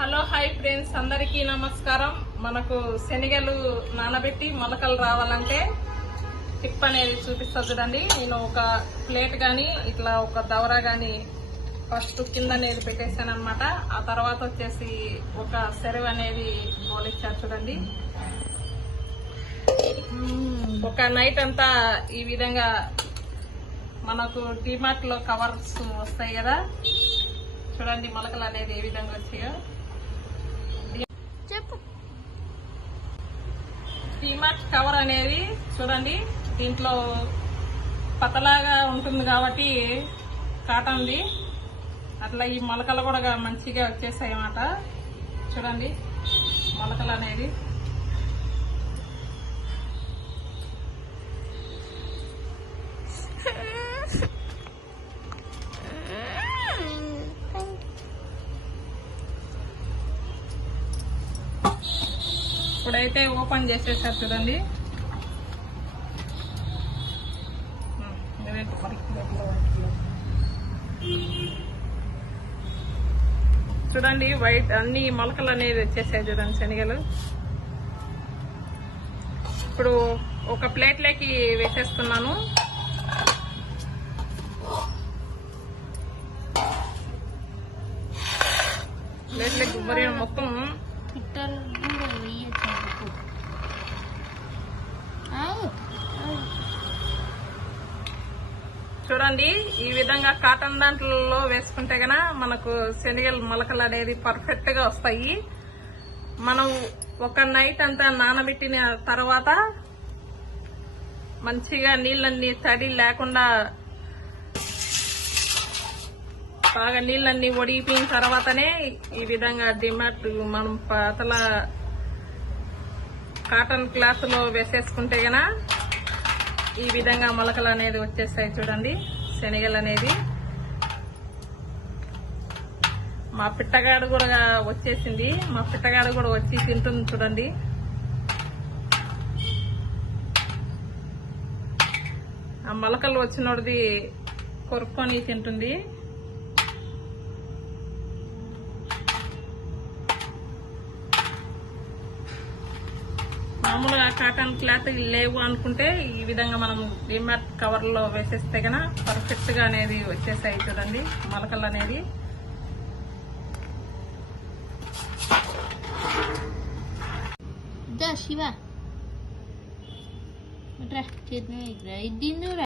Hello hi friends అందరికీ నమస్కారం. మనకు శనగలు నానబెట్టి మొలకలు రావాలంటే టిప్ అనేది చూపిస్తా చూడండి. నేను ఒక ప్లేట్ గాని ఇట్లా ఒక దవర గాని ఫస్ట్ కింద అనేది పెట్టేశాను అనమాట ఆ తర్వాత వచ్చేసి ఒక సెరవ్ అనేది బోలిచ్చారు చూడండి. ఒక నైట్ అంతా ఈ విధంగా మనకు డిమార్ట్లో కవర్స్ వస్తాయి కదా. చూడండి మొలకలు అనేది ఏ విధంగా వచ్చాయో. టీమార్ట్ కవర్ అనేది చూడండి దీంట్లో పతలాగా ఉంటుంది కాబట్టి కాటన్ది అట్లా ఈ మొలకలు కూడా మంచిగా వచ్చేసాయి అన్నమాట చూడండి మొలకలు అనేది. ఇప్పుడైతే ఓపెన్ చేసేసారు చూడండి. చూడండి వైట్ అన్ని మొలకలు అనేది వచ్చేసాయి చూడండి శనగలు. ఇప్పుడు ఒక ప్లేట్లోకి వేసేస్తున్నాను. ప్లేట్లోకి గుమ్మరి మొత్తం వేయచ్చు చూడండి ఈ విధంగా కాటన్ దాంట్లో వేసుకుంటే గన మనకు శనగలు మొలకలు అనేది పర్ఫెక్ట్గా వస్తాయి. మనం ఒక నైట్ అంతా నానబెట్టిన తర్వాత మంచిగా నీళ్ళన్నీ తడి లేకుండా బాగా నీళ్ళన్నీ ఒడిగిపోయిన తర్వాతనే ఈ విధంగా డిమాట్ మనం పాతల కాటన్ క్లాత్లో వేసేసుకుంటే గన ఈ విధంగా మొలకలు అనేది వచ్చేస్తాయి చూడండి. శనగలు అనేది. మా పిట్టగాడు కూడా వచ్చేసింది. మా పిట్టగాడు కూడా వచ్చి తింటుంది చూడండి. ఆ మొలకలు వచ్చినోడిది కొరుక్కొని తింటుంది. మామూలుగా కాటన్ క్లాత్ లేవు అనుకుంటే ఈ విధంగా మనం డిమార్ట్ కవర్లో వేసేస్తే గన పర్ఫెక్ట్గా అనేది వచ్చేసాయి చూడండి. మొలకలు అనేది. శివ. చేతి